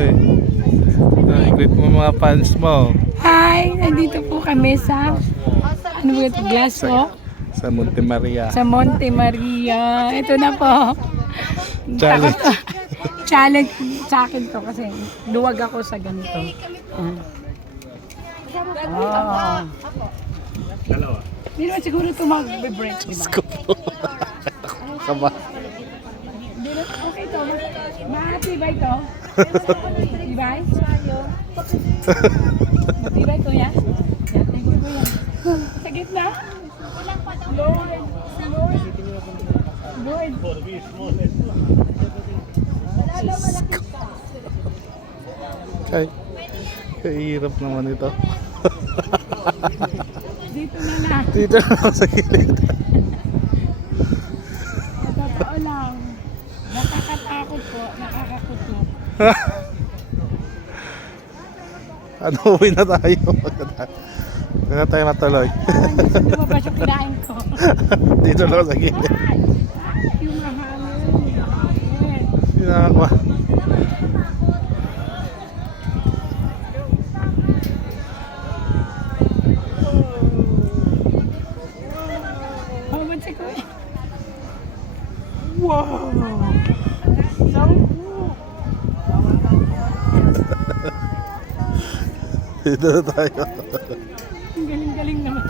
eh. Greet mo mga fans mo. Hi! Nandito po kami sa ano ba ito? Glass Walk? Sa Monte Maria. Sa Monte Maria. Ito na po. Challenge. Challenge sa akin to kasi luwag ako sa ganito. Oh. Hindi naman siguro ito mag-break, di ba? Kaba. Okay to. Matibay to. Matibay? Matibay to yan? Yan, thank you po yan. Sa gitna? Lord. Lord. Ay, kahirap naman ito. Dito na na. Dito na ako sa gilid. Totoo lang. Nakakatakot po. Nakakakutok. Ano, uwi na tayo. Hindi na tayo matuloy. Gusto lumabas yung kinain ko. Dito na ako sa gilid. Yung mahangin. Sinakwa. Humad si Kuya. Wow! Dito na tayo. Ang galing-galing naman.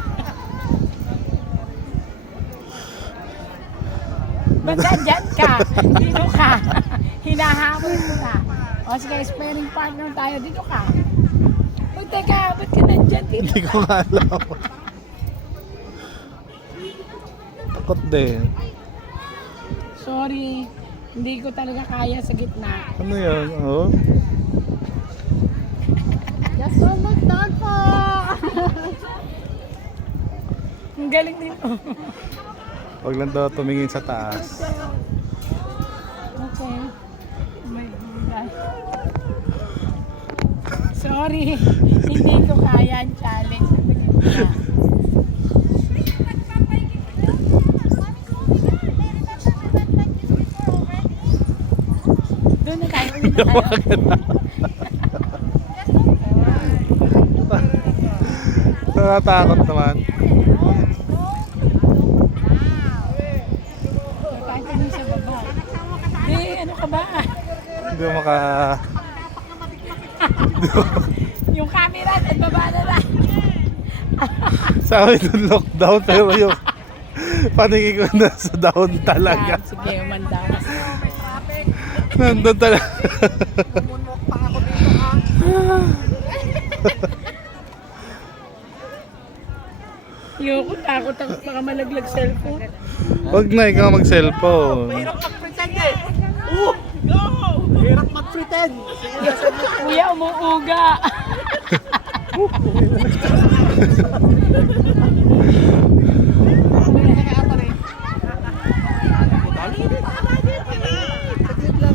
Basta dyan ka. Dito ka. Hinahamon mo na. O sige, sparing partner tayo. Dito ka. O teka, ba't ka nandyan? Dito Hindi ko nga alam. Takot din. Sorry. Hindi ko talaga kaya sa gitna. Ano yan? Oh? Just one more time po! Ang galing din po. Huwag lang daw tumingin sa taas. Okay. Oh my God. Sorry. Hindi ko kaya ang challenge sa gitna. Doon na tayo. Uwi na tayo. Nakatakot naman. Tayo din sa baba. Di, ano ka ba? Hindi mo maka... Yung camera, sa baba na lang. Sa akin yung lockdown pero yung paningin ko na sa down talaga. Sige, umandakas. Nandun talaga. Ayoko, takot ako baka malaglag cellphone. Huwag na ikaw mag-cellphone. Mag-pretend eh. Go! Hirap mag-pretend. Kuya, umuuga.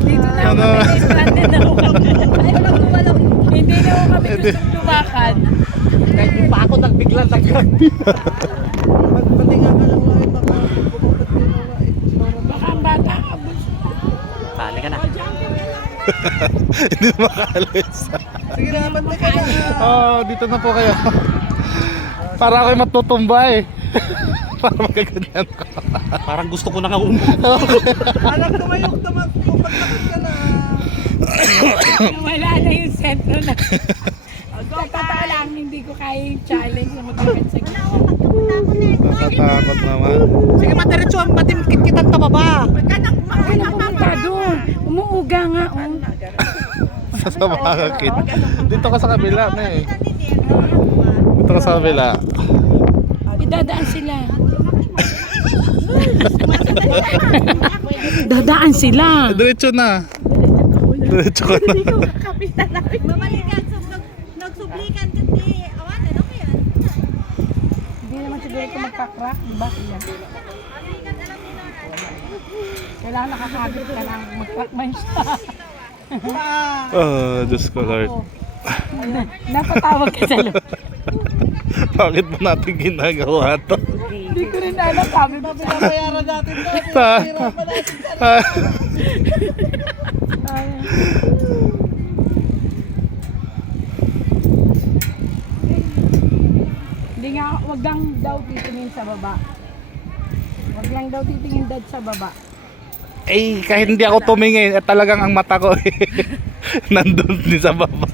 Dito na Ano? kami, stranded na ako. Hindi na ako kami gustong lumakad. Hindi pa ako nagbigla sa grabe. Magpatinga ka lang lang baka bumabot din ako Baka ang bata ka. Tali ka na. Hindi makalis. Sige na, bantay ka na. Oh, dito na po kayo. Para ako'y matutumba eh. Para magaganyan ko. Parang gusto ko na nga Alam tumayok naman kung pagtakot ka na. Wala na yung sentro na. Sa totoo lang, hindi ko kaya yung challenge na magkakat sa gitna. Nakatakot naman. Sige, madiretso ang matimkit-kitan pa baba. Ay, napumunta doon. Umuuga nga. Oh. Sa mga kid. Dito ka sa kabila na eh. Dito ka sa kabila. Idadaan sila. Dadaan sila. Diretso na. Diretso ka na. Kapitan namin. Mamalikan, nagsublikan kasi awan, ano kaya? Hindi naman siguro ito magka-crack, di ba? Kailangan nakakabit ka lang, mag-crack man siya. Oh, Diyos ko Lord. Napatawag ka sa loob. Bakit mo natin ginagawa to? Hindi ko rin alam, sabi mo Bayaran natin to. Ta- Hirapan natin. Ah, Wag lang daw titingin sa baba. Wag lang daw titingin dad sa baba. Eh, kahit hindi ako tumingin, talagang ang mata ko nandun din sa baba.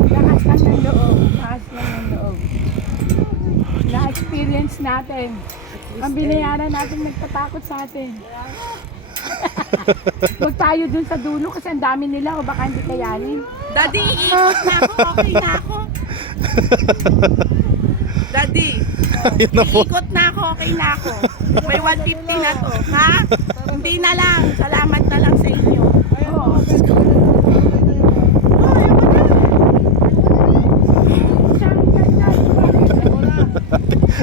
Lakas lang ng loob. Lakas lang ng loob. Na-experience natin. Ang binayaran natin nagtatakot sa atin. Huwag tayo dun sa dulo kasi ang dami nila o baka hindi kayanin. Daddy, iikot na ako. Okay na ako. Daddy, Ayun na po. iikot na ako. Okay na ako. May 150 na to. Ha? Hindi na lang. Salamat na lang sa inyo. Oo.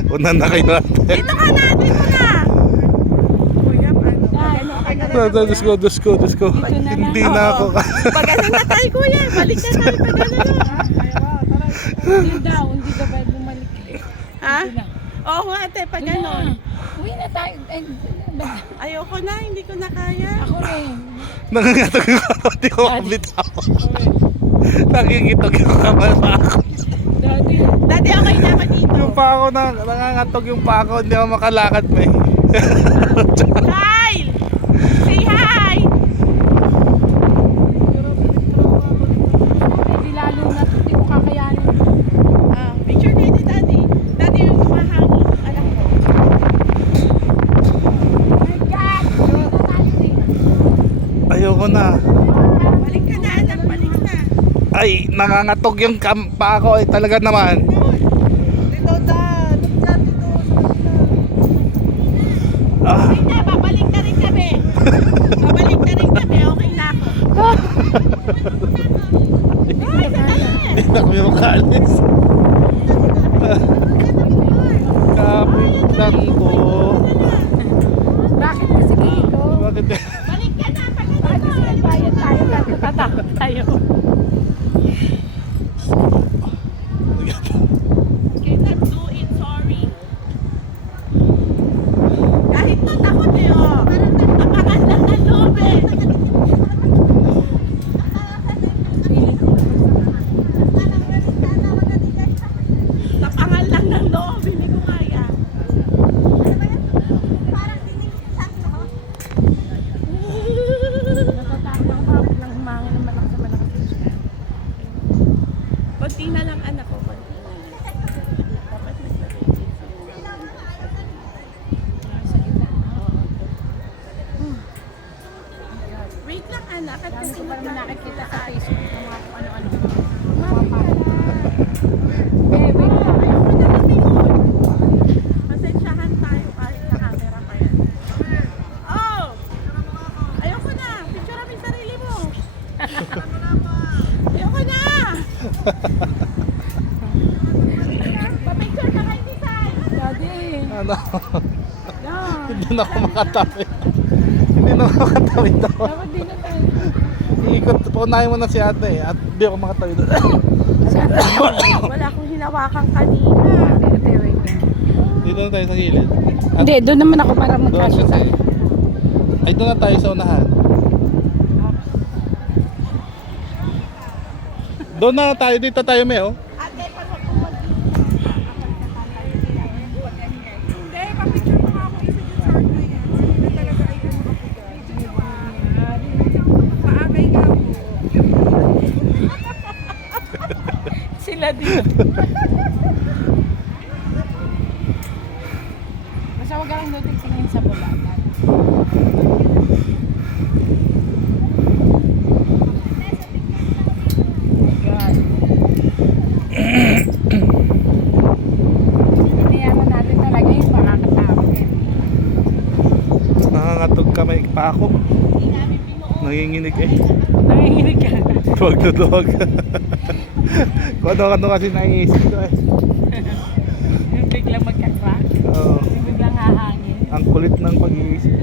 Una na kayo ate. Dito ka na. Dito na. Kuya, paano? Diyos ko. Dito na lang. Hindi na ako. Pagaling na tayo, kuya. Balik na tayo. Pagano na. Hindi daw, hindi ka pwede bumalik. Ha? Dito na. Oo nga, ate. Pag Dito na. ganon. Uwi na tayo. Ay, Ayoko na. Hindi ko na kaya. ako rin. Nangangatog yung ako. Hindi ko makabitaw. Nakikitog yung kamay pa ako. Dati. Daddy, okay na ako dito. Yung pa ako, nangangatog yung pa ako. Hindi ako makalakad pa eh. Kyle! Say hi! Hindi lalo na hindi ko kakayanin. Picture kayo ni Daddy. Daddy yung tumahangin. Alam ko. My God! Uwi na tayo eh. Ayoko na. Balik ka na, anak. Balik na. Ay, nangangatog yung pa ako. Ay, talaga naman. Dito, dad. Dito, Ah, Hindi, babalik na rin kami. Babalik na rin kami. Okay na ako. Ay, sandali. hindi na kami makaalis. Kapit lang po. Bakit kasi dito? Bakit? Balik ka na. Bakit kasi nagbayad tayo? Natatakot tayo. Cannot do it. Sorry. Kahit natakot eh, oh. Tapangan lang ng loob eh. Tapangan lang ng loob. Hindi ko kaya. Natatakot ako ng humangin ng malakas. Konti na lang anak ko. Konti na lang. Dapat nagsabi. Sa gitna. Wait lang anak. At Dami kasi ko pa naman magkakita. nakikita sa Facebook ng mga kung ano-ano. Eh, wait lang. Ayoko na lumingon. Pasensyahan tayo kahit na camera pa yan. Oh! Ayoko na. Picture mo yung sarili mo. Ayoko na. Pa-picture ka kay Tisay. Daddy. Ano? Yeah. Hindi na ako makatawid. Hindi na ako makatawid daw. Dapat din na tayo. Iikot, paunahin mo na si ate at hindi ako makatawid. Wala akong hinawakan kanina. Dito na tayo sa gilid. At Hindi, doon naman ako para doon magkasya kasi. tayo. Ay, doon na tayo sa unahan. Doon na tayo, dito tayo may oh. Ate, pag wag kong Hindi, pa-picture mo nga ako isa dyan sa art na yan. Hindi na talaga ay ano ako. Paagay ka po. Sila din. Basta huwag ka lang daw tingin sa baba. God. Hinayaman natin talaga yung makakatawag eh. Nangangatog kamay pa ako. Nanginginig eh. Nanginginig ka. Duwag na duwag. Kung ano kasi naiisip ko eh. Yung biglang magka-crack. Oo. Yung biglang hahangin. Ang kulit ng pag-iisip.